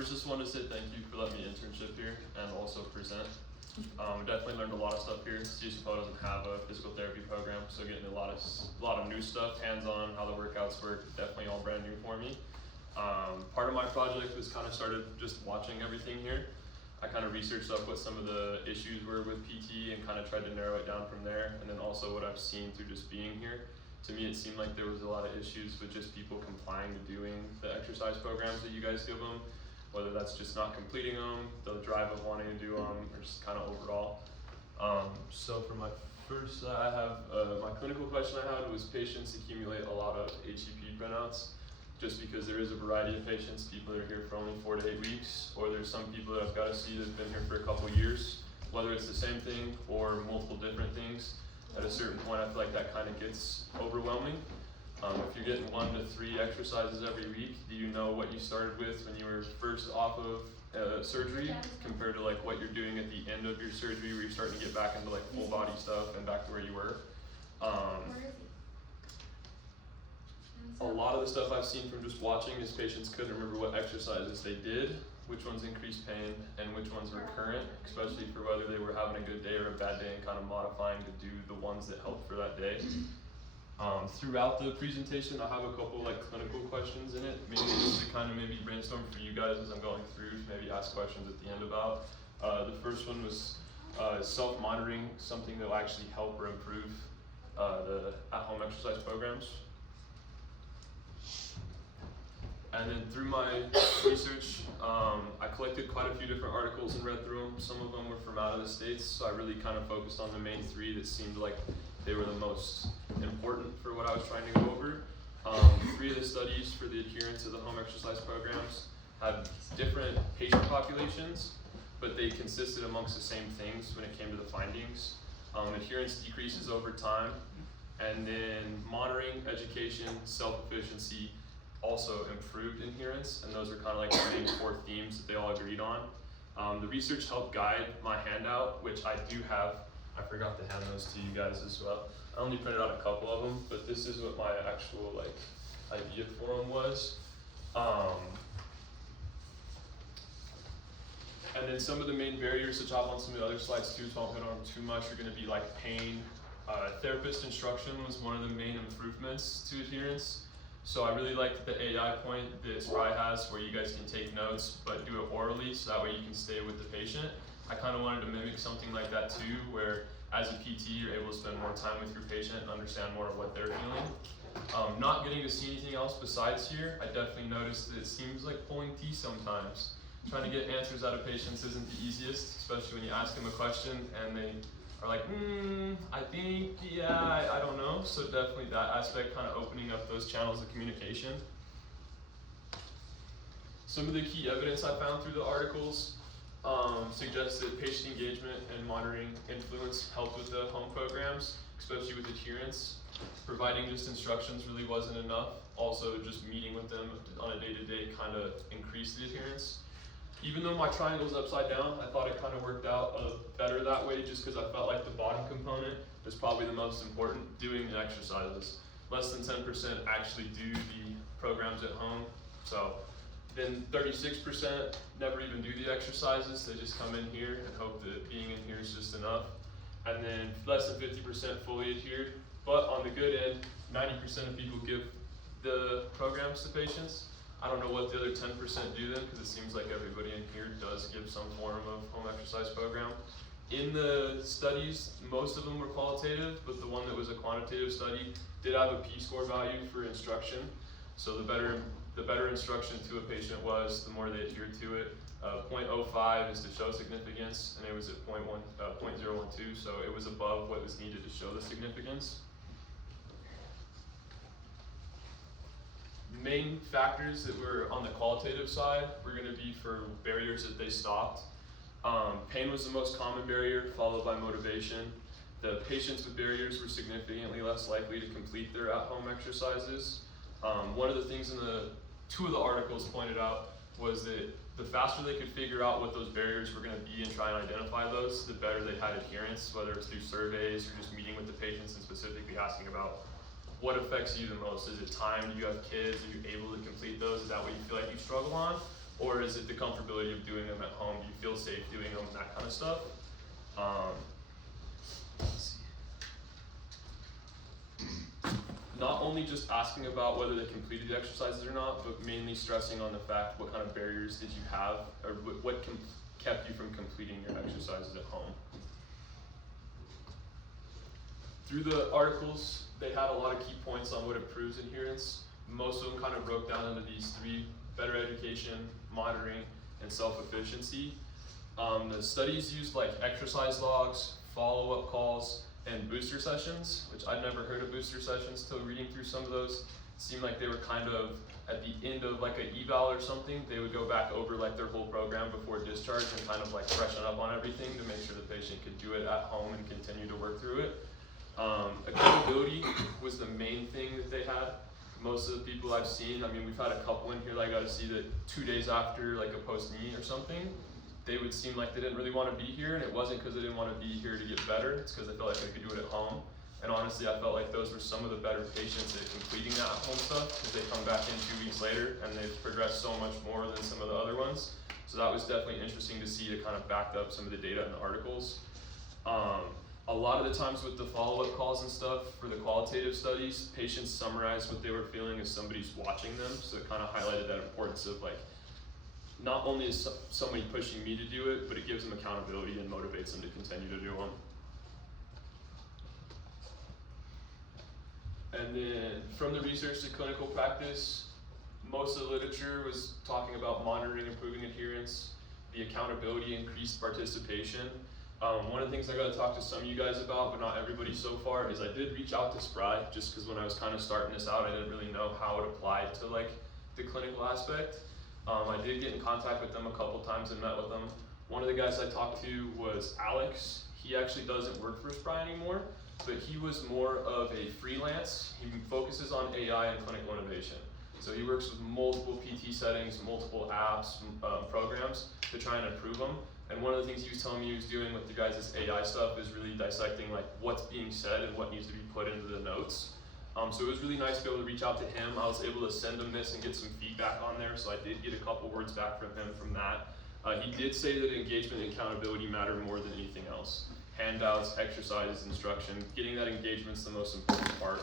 First, just wanted to say thank you for letting me internship here and also present. We definitely learned a lot of stuff here. CSUPO doesn't have a physical therapy program, so getting a lot of new stuff, hands-on, how the workouts work, definitely all brand new for me. Part of my project was kind of started just watching everything here. I kind of researched up what some of the issues were with PT and kind of tried to narrow it down from there, and then also what I've seen through just being here. To me, it seemed like there was a lot of issues with just people complying to doing the exercise programs that you guys give them, whether that's just not completing them, the drive of wanting to do them, or just kind of overall. So for my first, I have my clinical question I had was patients accumulate a lot of HCP printouts, just because there is a variety of patients. People that are here for only 4 to 8 weeks, or there's some people that I've got to see that've been here for a couple years, whether it's the same thing or multiple different things. At a certain point, I feel like that kind of gets overwhelming. If you're getting 1 to 3 exercises every week, do you know what you started with when you were first off of surgery compared to like what you're doing at the end of your surgery where you're starting to get back into like full body stuff and back to where you were? A lot of the stuff I've seen from just watching is patients couldn't remember what exercises they did, which ones increased pain, and which ones were current, especially for whether they were having a good day or a bad day and kind of modifying to do the ones that helped for that day. Throughout the presentation, I have a couple like clinical questions in it, maybe just to kind of maybe brainstorm for you guys as I'm going through, maybe ask questions at the end about. The first one was self-monitoring, something that will actually help or improve the at-home exercise programs. And then through my research, I collected quite a few different articles and read through them. Some of them were from out of the States, so I really kind of focused on the main 3 that seemed like they were the most important for what I was trying to go over. 3 of the studies for the adherence of the home exercise programs had different patient populations, but they consisted amongst the same things when it came to the findings. Adherence decreases over time, and then monitoring, education, self-efficiency also improved adherence, and those are kind of like the main 4 themes that they all agreed on. The research helped guide my handout, which I do have. I forgot to hand those to you guys as well. I only printed out a couple of them, but this is what my actual like idea for them was. And then some of the main barriers to hop on some of the other slides too, so I won't hit on them too much, are going to be like pain. Therapist instruction was one of the main improvements to adherence. So I really liked the AI point that Spry has where you guys can take notes but do it orally so that way you can stay with the patient. I kind of wanted to mimic something like that too, where as a PT you're able to spend more time with your patient and understand more of what they're feeling. Not getting to see anything else besides here, I definitely noticed that it seems like pulling teeth sometimes. Trying to get answers out of patients isn't the easiest, especially when you ask them a question and they are like, I think, yeah, I don't know. So definitely that aspect, kind of opening up those channels of communication. Some of the key evidence I found through the articles suggests that patient engagement and monitoring influence helped with the home programs, especially with adherence. Providing just instructions really wasn't enough. Also, just meeting with them on a day-to-day kind of increased the adherence. Even though my triangle is upside down, I thought it kind of worked out better that way just because I felt like the bottom component was probably the most important, doing the exercises. Less than 10% actually do the programs at home. So then 36% never even do the exercises. They just come in here and hope that being in here is just enough. And then less than 50% fully adhered. But on the good end, 90% of people give the programs to patients. I don't know what the other 10% do then, because it seems like everybody in here does give some form of home exercise program. In the studies, most of them were qualitative, but the one that was a quantitative study did have a P-score value for instruction. So the better instruction to a patient was, the more they adhered to it. 0.05 is to show significance, and it was at 0.012, so it was above what was needed to show the significance. Main factors that were on the qualitative side were going to be for barriers that they stopped. Pain was the most common barrier, followed by motivation. The patients with barriers were significantly less likely to complete their at-home exercises. One of the things in two of the articles pointed out was that the faster they could figure out what those barriers were going to be and try and identify those, the better they had adherence, whether it's through surveys or just meeting with the patients and specifically asking about what affects you the most. Is it time? Do you have kids? Are you able to complete those? Is that what you feel like you struggle on? Or is it the comfortability of doing them at home? Do you feel safe doing them, that kind of stuff? Let's see. Not only just asking about whether they completed the exercises or not, but mainly stressing on the fact what kind of barriers did you have, or what kept you from completing your exercises at home. Through the articles, they had a lot of key points on what improves adherence. Most of them kind of broke down into these three: better education, monitoring, and self-efficiency. The studies used like exercise logs, follow-up calls, and booster sessions, which I'd never heard of booster sessions till reading through some of those. It seemed like they were kind of at the end of like an eval or something. They would go back over like their whole program before discharge and kind of like freshen up on everything to make sure the patient could do it at home and continue to work through it. Accountability was the main thing that they had. Most of the people I've seen, I mean, we've had a couple in here that I got to see that 2 days after like a post-knee or something, they would seem like they didn't really want to be here, and it wasn't because they didn't want to be here to get better, it's because they felt like they could do it at home. And honestly, I felt like those were some of the better patients at completing that at home stuff, because they come back in 2 weeks later and they've progressed so much more than some of the other ones. So that was definitely interesting to see, to kind of back up some of the data in the articles. A lot of the times with the follow-up calls and stuff for the qualitative studies, patients summarized what they were feeling as somebody's watching them, so it kind of highlighted that importance of like, not only is somebody pushing me to do it, but it gives them accountability and motivates them to continue to do them. And then from the research to clinical practice, most of the literature was talking about monitoring, improving adherence, the accountability, increased participation. One of the things I got to talk to some of you guys about, but not everybody so far, is I did reach out to Spry, just because when I was kind of starting this out, I didn't really know how it applied to like the clinical aspect. I did get in contact with them a couple times and met with them. One of the guys I talked to was Alex. He actually doesn't work for Spry anymore, but he was more of a freelance. He focuses on AI and clinical innovation. So he works with multiple PT settings, multiple apps, programs to try and improve them. And one of the things he was telling me he was doing with the guys' AI stuff is really dissecting like what's being said and what needs to be put into the notes. So it was really nice to be able to reach out to him. I was able to send him this and get some feedback on there, so I did get a couple words back from him from that. He did say that engagement and accountability matter more than anything else. Handouts, exercises, instruction, getting that engagement is the most important part.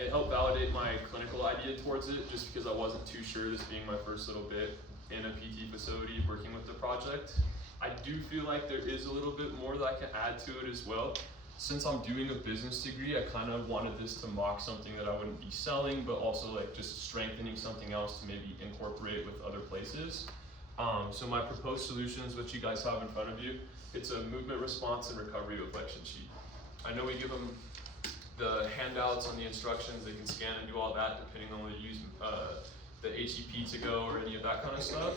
It helped validate my clinical idea towards it, just because I wasn't too sure, this being my first little bit in a PT facility working with the project. I do feel like there is a little bit more that I can add to it as well. Since I'm doing a business degree, I kind of wanted this to mock something that I wouldn't be selling, but also like just strengthening something else to maybe incorporate with other places. So my proposed solutions, which you guys have in front of you, it's a movement response and recovery reflection sheet. I know we give them the handouts on the instructions, they can scan and do all that depending on whether you use the HEP to go or any of that kind of stuff.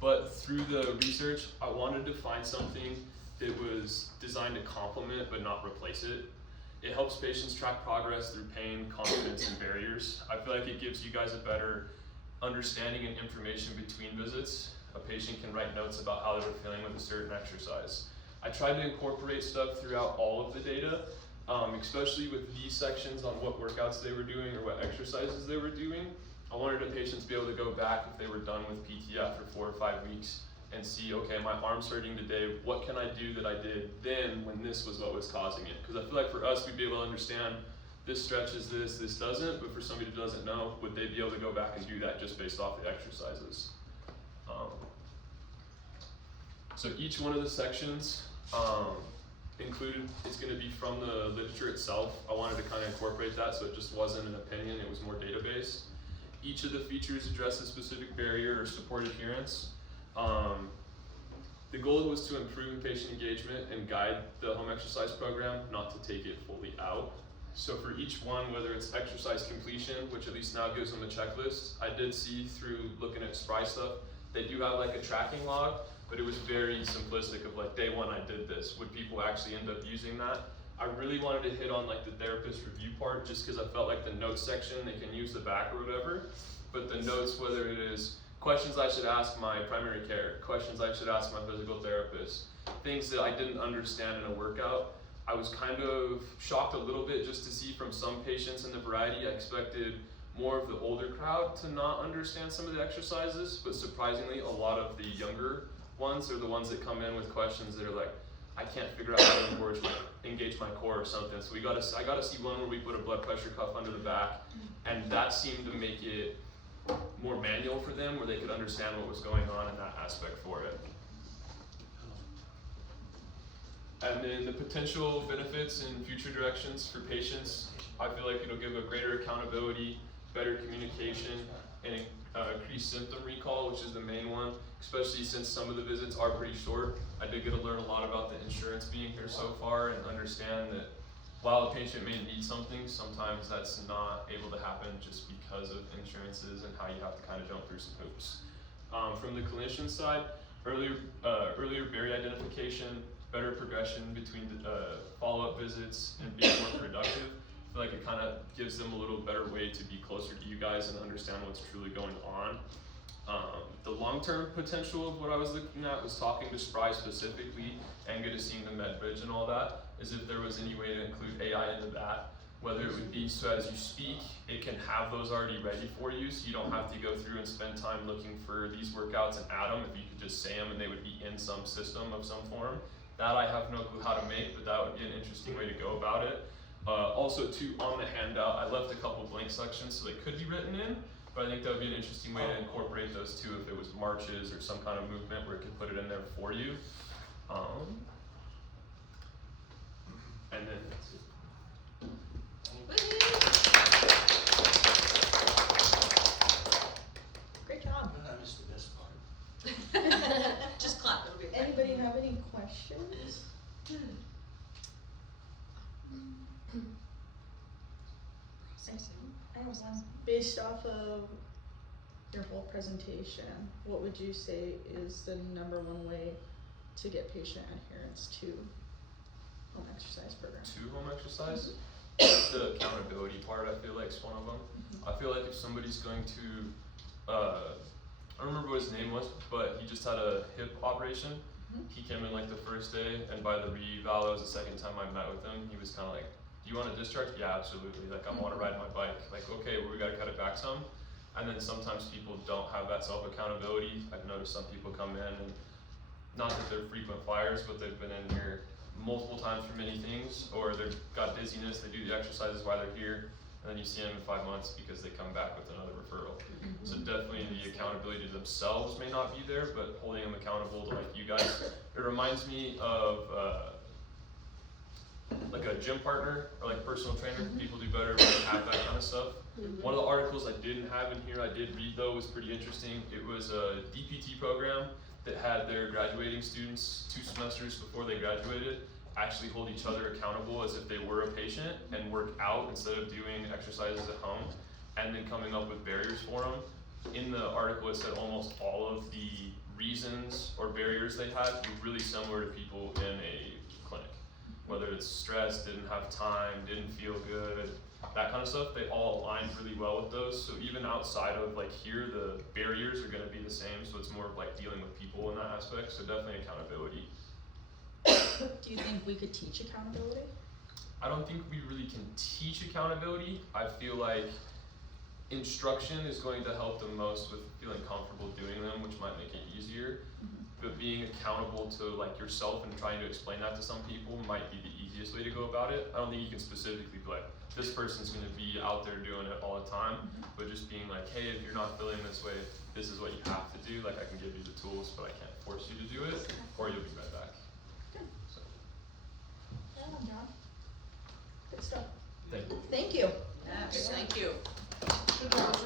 But through the research, I wanted to find something that was designed to complement but not replace it. It helps patients track progress through pain, confidence, and barriers. I feel like it gives you guys a better understanding and information between visits. A patient can write notes about how they were feeling with a certain exercise. I tried to incorporate stuff throughout all of the data, especially with these sections on what workouts they were doing or what exercises they were doing. I wanted the patients to be able to go back if they were done with PT after 4 or 5 weeks and see, okay, my arm's hurting today, what can I do that I did then when this was what was causing it? Because I feel like for us, we'd be able to understand this stretches this, this doesn't, but for somebody who doesn't know, would they be able to go back and do that just based off the exercises? So each one of the sections included is going to be from the literature itself. I wanted to kind of incorporate that so it just wasn't an opinion, it was more database. Each of the features address a specific barrier or support adherence. The goal was to improve patient engagement and guide the home exercise program, not to take it fully out. So for each one, whether it's exercise completion, which at least now gives them a checklist, I did see through looking at Spry stuff, they do have like a tracking log, but it was very simplistic of like, day one I did this. Would people actually end up using that? I really wanted to hit on like the therapist review part, just because I felt like the notes section, they can use the back or whatever, but the notes, whether it is questions I should ask my primary care, questions I should ask my physical therapist, things that I didn't understand in a workout. I was kind of shocked a little bit just to see from some patients in the variety. I expected more of the older crowd to not understand some of the exercises, but surprisingly, a lot of the younger ones are the ones that come in with questions that are like, I can't figure out how to engage my core or something. So I gotta see one where we put a blood pressure cuff under the back, and that seemed to make it more manual for them, where they could understand what was going on in that aspect for it. And then the potential benefits and future directions for patients, I feel like it'll give a greater accountability, better communication, and increased symptom recall, which is the main one, especially since some of the visits are pretty short. I did get to learn a lot about the insurance being here so far and understand that while a patient may need something, sometimes that's not able to happen just because of insurances and how you have to kind of jump through some hoops. From the clinician side, earlier barrier identification, better progression between the follow-up visits, and being more productive. I feel like it kind of gives them a little better way to be closer to you guys and understand what's truly going on. The long-term potential of what I was looking at was talking to Spry specifically and get to seeing the MedBridge and all that, is if there was any way to include AI into that, whether it would be so as you speak, it can have those already ready for you, so you don't have to go through and spend time looking for these workouts and add them. If you could just say them and they would be in some system of some form. That I have no clue how to make, but that would be an interesting way to go about it. Also too, on the handout, I left a couple blank sections so they could be written in, but I think that would be an interesting way to incorporate those too if it was marches or some kind of movement where it could put it in there for you. And then that's it. Great job. I missed the best part. Just clap, it'll be okay. Anybody have any questions? I have one. Based off of your whole presentation, what would you say is the number one way to get patient adherence to home exercise program? To home exercise? The accountability part, I feel like, is one of them. I feel like if somebody's going to, I don't remember what his name was, but he just had a hip operation. He came in like the first day, and by the re-eval, it was the second time I met with him. He was kind of like, do you want to discharge? Yeah, absolutely. Like, I want to ride my bike. Like, okay, well, we got to cut it back some. And then sometimes people don't have that self-accountability. I've noticed some people come in and not that they're frequent flyers, but they've been in here multiple times for many things, or they've got dizziness, they do the exercises while they're here, and then you see them in 5 months because they come back with another referral. So definitely the accountability to themselves may not be there, but holding them accountable to like you guys. It reminds me of like a gym partner or like personal trainer. People do better when they have that kind of stuff. One of the articles I didn't have in here, I did read though, was pretty interesting. It was a DPT program that had their graduating students 2 semesters before they graduated actually hold each other accountable as if they were a patient and work out instead of doing exercises at home, and then coming up with barriers for them. In the article it said almost all of the reasons or barriers they had were really similar to people in a clinic. Whether it's stress, didn't have time, didn't feel good, that kind of stuff, they all aligned really well with those. So even outside of like here, the barriers are gonna be the same, so it's more of like dealing with people in that aspect, so definitely accountability. Do you think we could teach accountability? I don't think we really can teach accountability. I feel like instruction is going to help the most with feeling comfortable doing them, which might make it easier. But being accountable to like yourself and trying to explain that to some people might be the easiest way to go about it. I don't think you can specifically be like, this person's gonna be out there doing it all the time, but just being like, hey, if you're not feeling this way, this is what you have to do. Like, I can give you the tools, but I can't force you to do it, or you'll be right back. Good. So, Well done, John. Good stuff. thank you. Thank you. Yes, thank you. Good job.